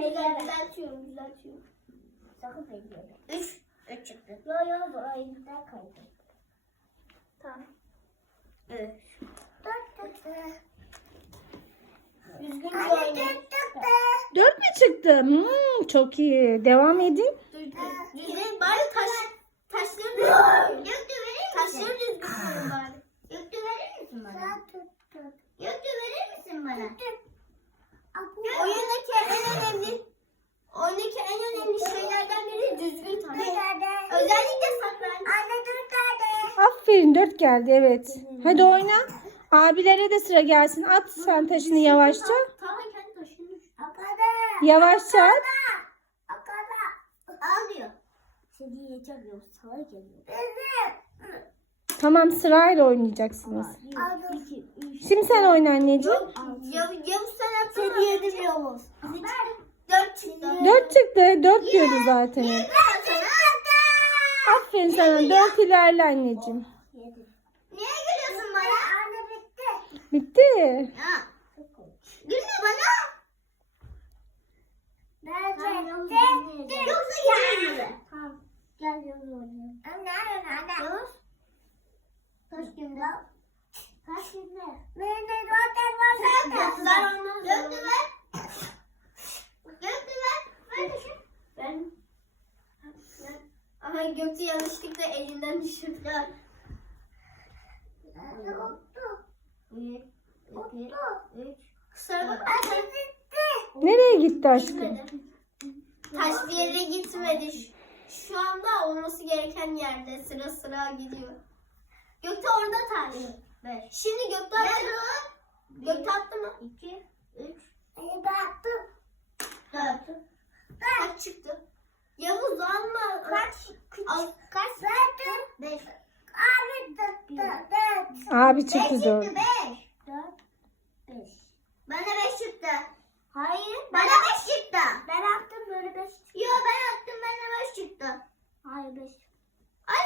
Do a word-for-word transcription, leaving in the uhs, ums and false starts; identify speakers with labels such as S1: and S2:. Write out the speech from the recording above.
S1: Güzel düzeltiyorum düzeltiyorum.
S2: Sakın bekleyelim.
S1: Üç. Üç çıktı.
S2: Yo yo bu oyunda kaydı.
S1: Tamam. Evet.
S2: Dört çıktı.
S1: Düzgün bir
S2: Anne
S1: oynayın.
S2: dört çıktı.
S3: Dört mü çıktı? Hmm, çok iyi. Devam edin.
S1: Düzgün. Düzgün. Bari taş, taşları düzgün.
S2: Göktü verir misin?
S1: Taşları düzgün koyun bari.
S2: Göktü verir misin bana? Göktü verir misin bana?
S1: Oyundaki en önemli oyundaki en önemli şeylerden biri düzgün taş. Özellikle saklanç.
S2: Anne dur tane.
S3: Aferin, dört geldi, evet. Hadi oyna. Abilere de sıra gelsin. At sen taşını yavaşça.
S1: Tamam kendi taşını düş.
S2: O kadar.
S3: Yavaşça at.
S2: O kadar. Ağlıyor. Seni yiyeceğim. Sana geliyor. Benim.
S3: Tamam, sırayla oynayacaksınız.
S2: Aldım.
S3: Şimdi sen oyna anneciğim.
S1: Yav, Yavuz sen atsana.
S2: Seni yedim Yavuz.
S1: Dört çıktı.
S3: Dört çıktı. Dört diyordu zaten. hep. Aferin sana. Dört ilerle anneciğim.
S1: Niye gülüyorsun bana?
S2: Anne bitti.
S3: Bitti.
S1: Ha. Gülme bana.
S2: Nerede?
S1: Yoksa gülme.
S2: Tamam. Gel Yavuz oynayalım. Anne anne anne. Yavuz. Kaç günde? Kaç günde? Benim zaten var zaten.
S1: Kızlar olmaz.
S2: Göktü ver.
S1: Göktü ver. Ver düşün. Ben. Ama Göktü yanlışlıkla elinden düşürdü.
S2: Nerede oldu?
S1: Bir,
S2: Oldu.
S1: iki, üç. Kusura bakma.
S2: Anne bitti.
S3: Nereye gitti aşkım?
S1: Gitmedi. Taş bir yere gitmedi. Şu- Şu anda olması gereken yerde sıra sıra gidiyor. Gökte orada taş.
S2: Beş.
S1: Şimdi Gökte attı. Gökte attı mı?
S2: İki. Üç. Anne baktım.
S1: Dört. Kaç çıktı? Yavuz alma.
S2: Kaç?
S1: Al.
S2: Kaç? Verdim. Beş. Abi tuttu. Dört.
S3: Abi
S2: Beş
S3: çıktı
S2: çıktı.
S3: dört.
S2: Beş.